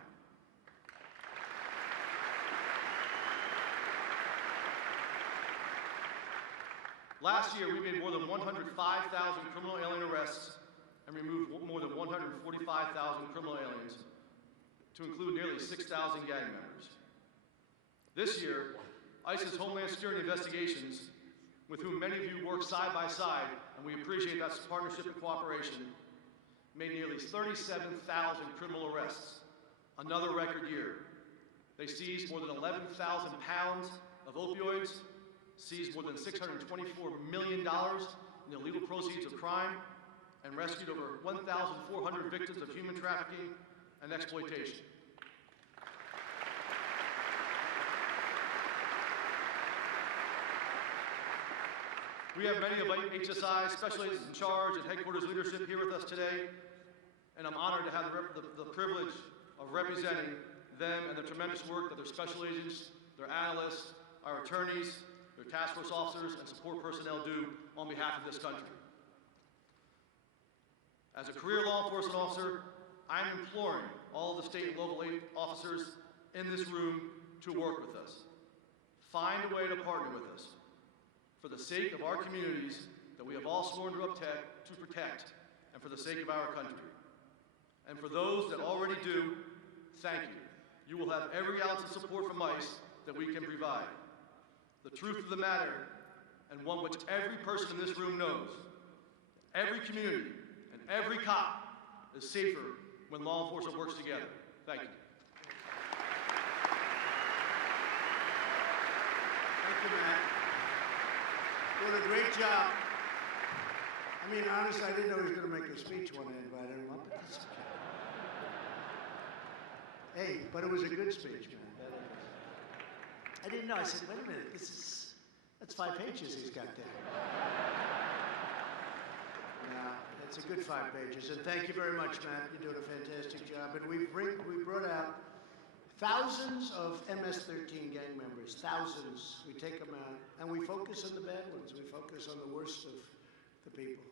Last year, we made more than 105,000 criminal alien arrests and removed more than 145,000 criminal aliens, to include nearly 6,000 gang members. This year, ICE's Homeland Security Investigations, with whom many of you work side by side, and we appreciate that partnership and cooperation, made nearly 37,000 criminal arrests, another record year. They seized more than 11,000 pounds of opioids, seized more than $624 million in illegal proceeds of crime, and rescued over 1,400 victims of human trafficking and exploitation. We have many of HSI's special agents in charge and headquarters leadership here with us today, and I'm honored to have the privilege of representing them and the tremendous work that their special agents, their analysts, our attorneys, their task force officers, and support personnel do on behalf of this country. As a career law enforcement officer, I'm imploring all of the state and local officers in this room to work with us. Find a way to partner with us for the sake of our communities that we have all sworn to protect, and for the sake of our country. And for those that already do, thank you. You will have every ounce of support from ICE that we can provide. The truth of the matter, and one which every person in this room knows, every community and every cop is safer when law enforcement works together. Thank you. Thank you, Matt. Doing a great job. I mean, honestly, I didn't know he was going to make a speech when I invited him up, but that's okay. Hey, but it was a good speech, man. I didn't know. I said, wait a minute, that's 5 pages he's got there. Yeah, it's a good 5 pages. And thank you very much, Matt. You're doing a fantastic job. And we brought out thousands of MS-13 gang members, thousands. We take them out, and we focus on the bad ones. We focus on the worst of the people.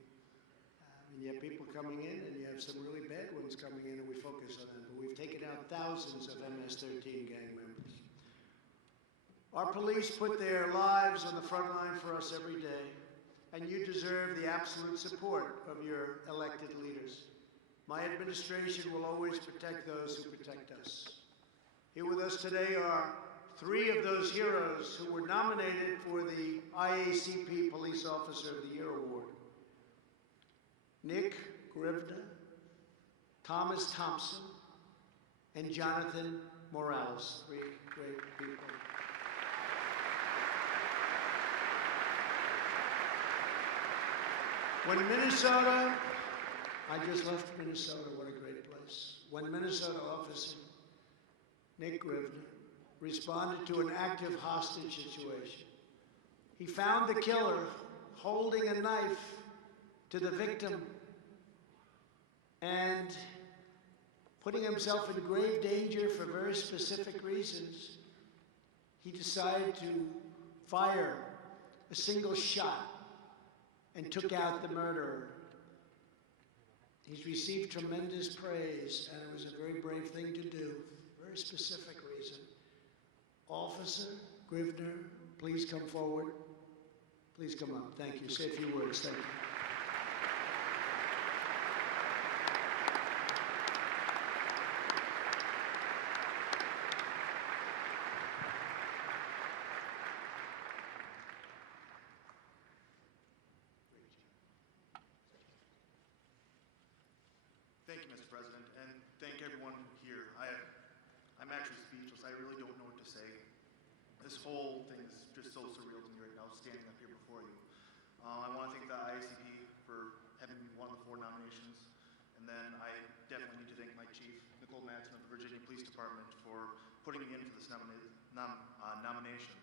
And you have people coming in, and you have some really bad ones coming in, and we focus on them. But we've taken out thousands of MS-13 gang members. Our police put their lives on the front line for us every day, and you deserve the absolute support of your elected leaders. My administration will always protect those who protect us. Here with us today are 3 of those heroes who were nominated for the IACP Police Officer of the Year Award. Nick Grivna, Thomas Thompson, and Jonathan Morales. 3 great people. When Minnesota, I just left Minnesota, what a great place. When Minnesota officer Nick Grivna responded to an active hostage situation, he found the killer holding a knife to the victim and putting himself in grave danger for very specific reasons, he decided to fire a single shot and took out the murderer. He's received tremendous praise, and it was a very brave thing to do. Very specific reason. Officer Grivner, please come forward. Please come up. Thank you. Say a few words. Thank you. Thank you, Mr. President, and thank everyone here. I'm actually speechless. I really don't know what to say. This whole thing is just so surreal to me right now, standing up here before you. I want to thank the IACP for having me one of the 4 nominations, and then I definitely need to thank my chief, Nicole Madsen of the Virginia Police Department, for putting me in for this nomination,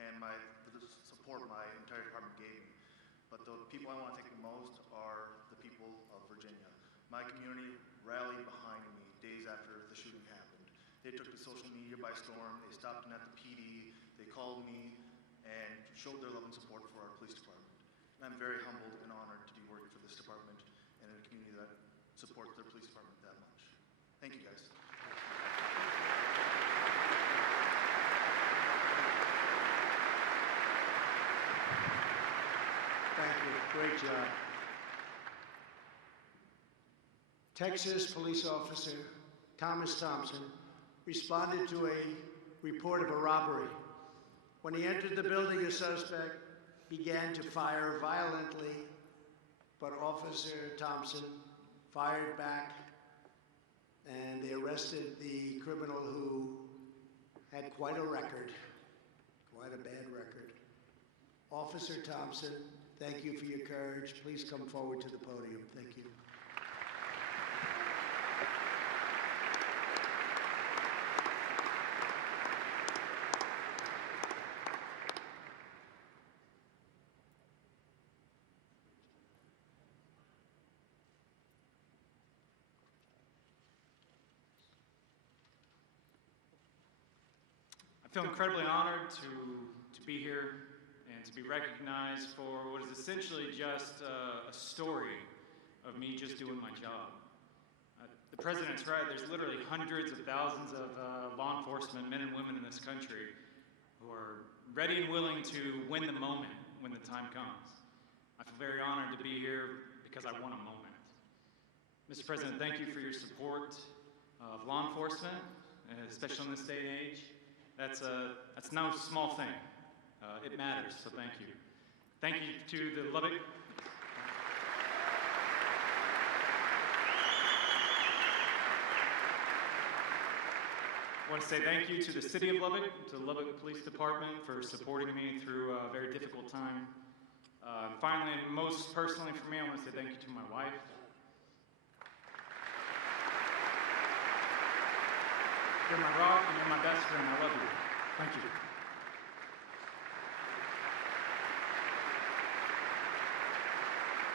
and for the support my entire department gave me. But the people I want to thank the most are the people of Virginia. My community rallied behind me days after the shooting happened. They took the social media by storm. They stopped in at the PD. They called me and showed their love and support for our police department. And I'm very humbled and honored to be working for this department and in a community that supports their police department that much. Thank you, guys. Thank you. Great job. Texas police officer Thomas Thompson responded to a report of a robbery. When he entered the building, a suspect began to fire violently, but Officer Thompson fired back, and they arrested the criminal who had quite a record, quite a bad record. Officer Thompson, thank you for your courage. Please come forward to the podium. Thank you. I feel incredibly honored to be here and to be recognized for what is essentially just a story of me just doing my job. The President's right, there's literally hundreds of thousands of law enforcement men and women in this country who are ready and willing to win the moment when the time comes. I feel very honored to be here because I want a moment. Mr. President, thank you for your support of law enforcement, especially in this day and age. That's no small thing. It matters, so thank you. Thank you to the Lubbock. I want to say thank you to the City of Lubbock, to the Lubbock Police Department for supporting me through a very difficult time. Finally, and most personally for me, I want to say thank you to my wife. You're my rock and you're my best friend. I love you. Thank you.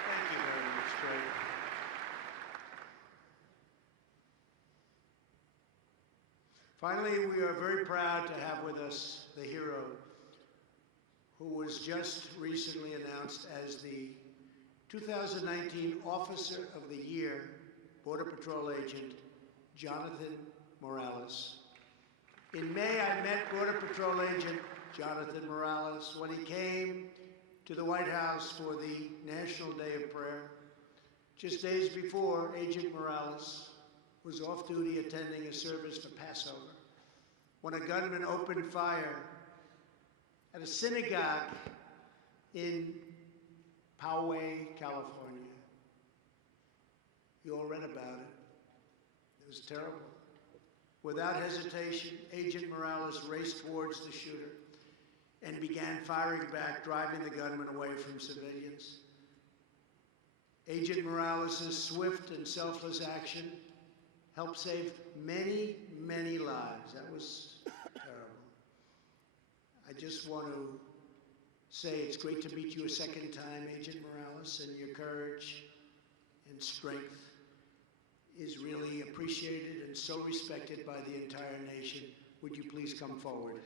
Thank you very much, Craig. Finally, we are very proud to have with us the hero who was just recently announced as the 2019 Officer of the Year, Border Patrol Agent Jonathan Morales. In May, I met Border Patrol Agent Jonathan Morales when he came to the White House for the National Day of Prayer. Just days before, Agent Morales was off duty attending a service for Passover when a gunman opened fire at a synagogue in Poway, California. You all read about it. It was terrible. Without hesitation, Agent Morales raced towards the shooter and began firing back, driving the gunman away from civilians. Agent Morales' swift and selfless action helped save many, many lives. That was terrible. I just want to say it's great to meet you a second time, Agent Morales, and your courage and strength is really appreciated and so respected by the entire nation. Would you please come forward?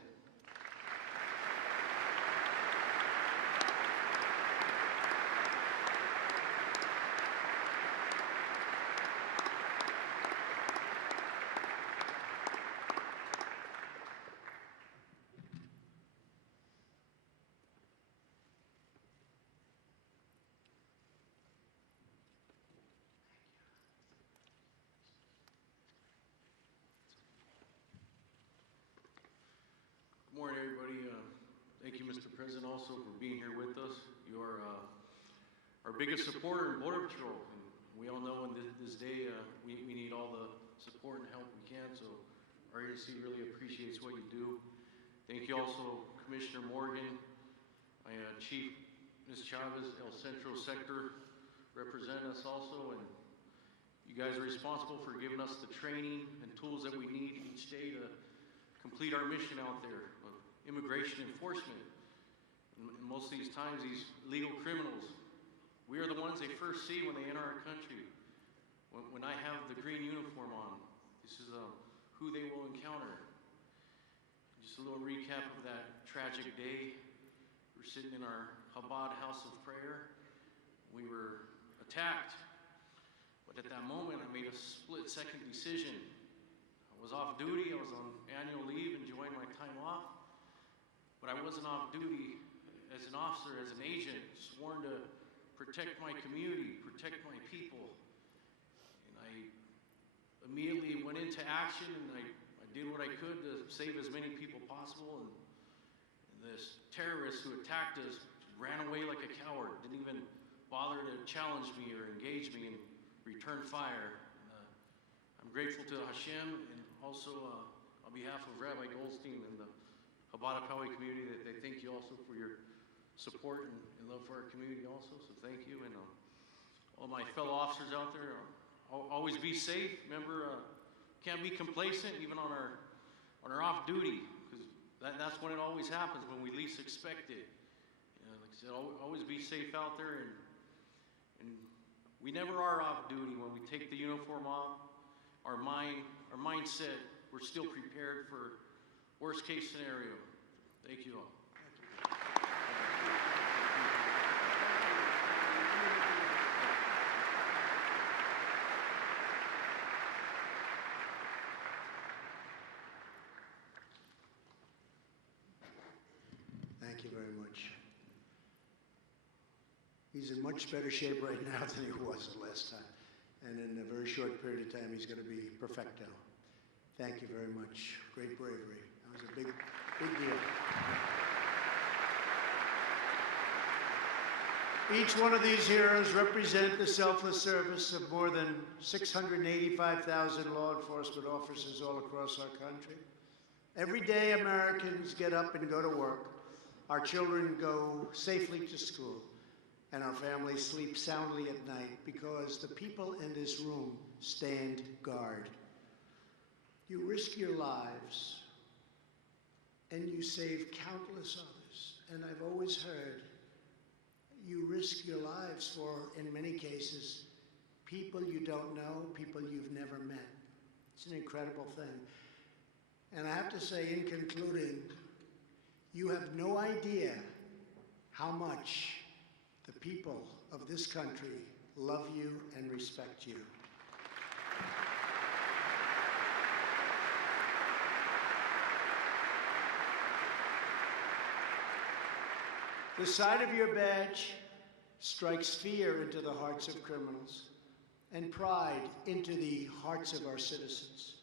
Good morning, everybody. Thank you, Mr. President, also for being here with us. You are our biggest supporter in Border Patrol. And we all know in this day we need all the support and help we can, so our agency really appreciates what you do. Thank you also, Commissioner Morgan, my Chief, Ms. Chavez, El Centro Sector, represent us also, and you guys are responsible for giving us the training and tools that we need each day to complete our mission out there of immigration enforcement. And most of these times, these legal criminals, we are the ones they first see when they enter our country. When I have the green uniform on, this is who they will encounter. Just a little recap of that tragic day. We're sitting in our Chabad house of prayer. We were attacked. But at that moment, I made a split-second decision. I was off duty, I was on annual leave, enjoying my time off. But I wasn't off duty as an officer, as an agent, sworn to protect my community, protect my people. And I immediately went into action, and I did what I could to save as many people possible. And this terrorist who attacked us ran away like a coward, didn't even bother to challenge me or engage me and return fire. I'm grateful to Hashem and also on behalf of Rabbi Goldstein and the Chabad Akawi community that they thank you also for your support and love for our community also. So thank you. And all my fellow officers out there, always be safe. Remember, can't be complacent even on our off duty, because that's when it always happens, when we least expect it. Like I said, always be safe out there, and we never are off duty. When we take the uniform off, our mindset, we're still prepared for worst case scenario. Thank you all. Thank you very much. He's in much better shape right now than he was the last time. And in a very short period of time, he's going to be perfecto. Thank you very much. Great bravery. That was a big deal. Each one of these heroes represent the selfless service of more than 685,000 law enforcement officers all across our country. Every day, Americans get up and go to work. Our children go safely to school, and our families sleep soundly at night because the people in this room stand guard. You risk your lives, and you save countless others. And I've always heard you risk your lives for, in many cases, people you don't know, people you've never met. It's an incredible thing. And I have to say, in concluding, you have no idea how much the people of this country love you and respect you. The sight of your badge strikes fear into the hearts of criminals and pride into the hearts of our citizens.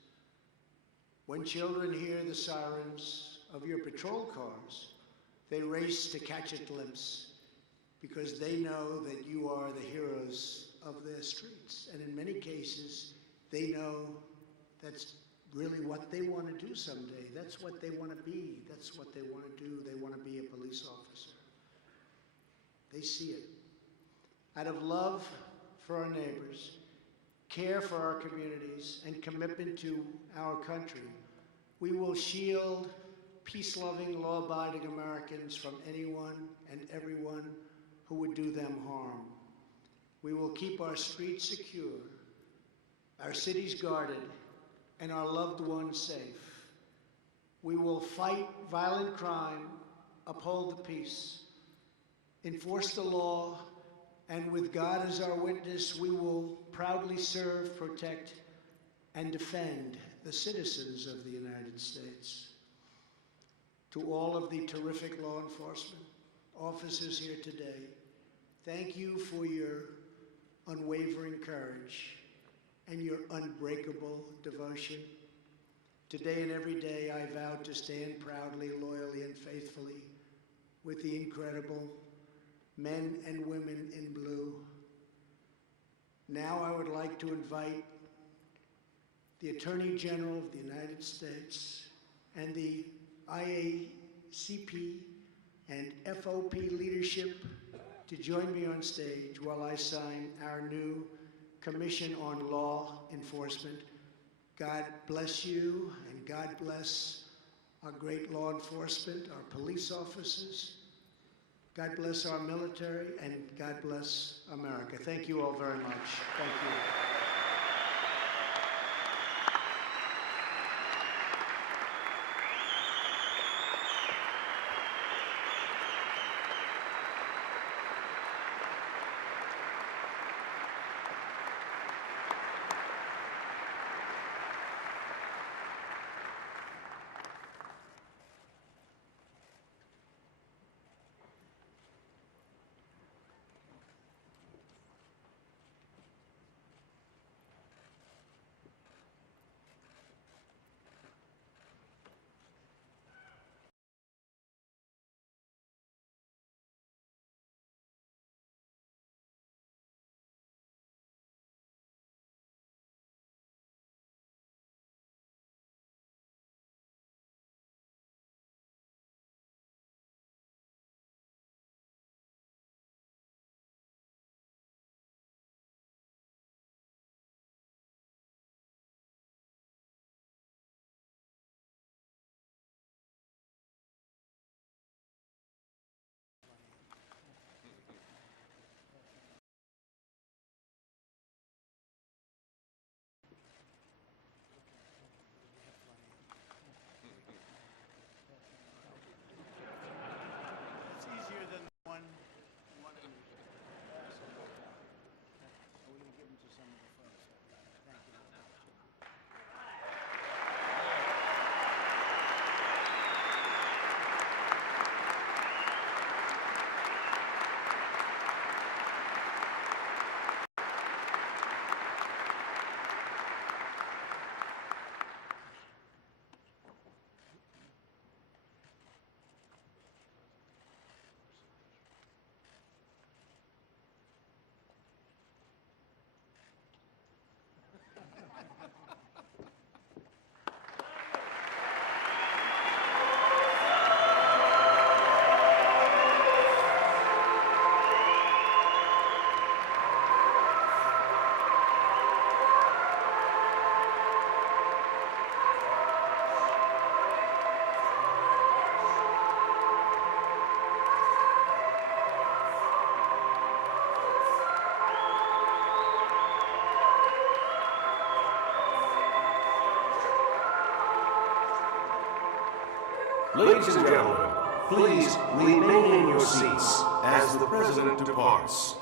When children hear the sirens of your patrol cars, they race to catch a glimpse because they know that you are the heroes of their streets. And in many cases, they know that's really what they want to do someday. That's what they want to be. That's what they want to do. They want to be a police officer. They see it. Out of love for our neighbors, care for our communities, and commitment to our country, we will shield peace-loving, law-abiding Americans from anyone and everyone who would do them harm. We will keep our streets secure our cities guarded, and our loved ones safe. We will fight violent crime, uphold the peace, enforce the law, and with God as our witness, we will proudly serve, protect, and defend the citizens of the United States. To all of the terrific law enforcement officers here today, thank you for your unwavering courage and your unbreakable devotion. Today and every day, I vow to stand proudly, loyally, and faithfully with the incredible men and women in blue. Now I would like to invite the Attorney General of the United States and the IACP and FOP leadership to join me on stage while I sign our new Commission on Law Enforcement. God bless you, and God bless our great law enforcement, our police officers. God bless our military, and God bless America. Thank you all very much. Thank you. Ladies and gentlemen, please remain in your seats as the President departs.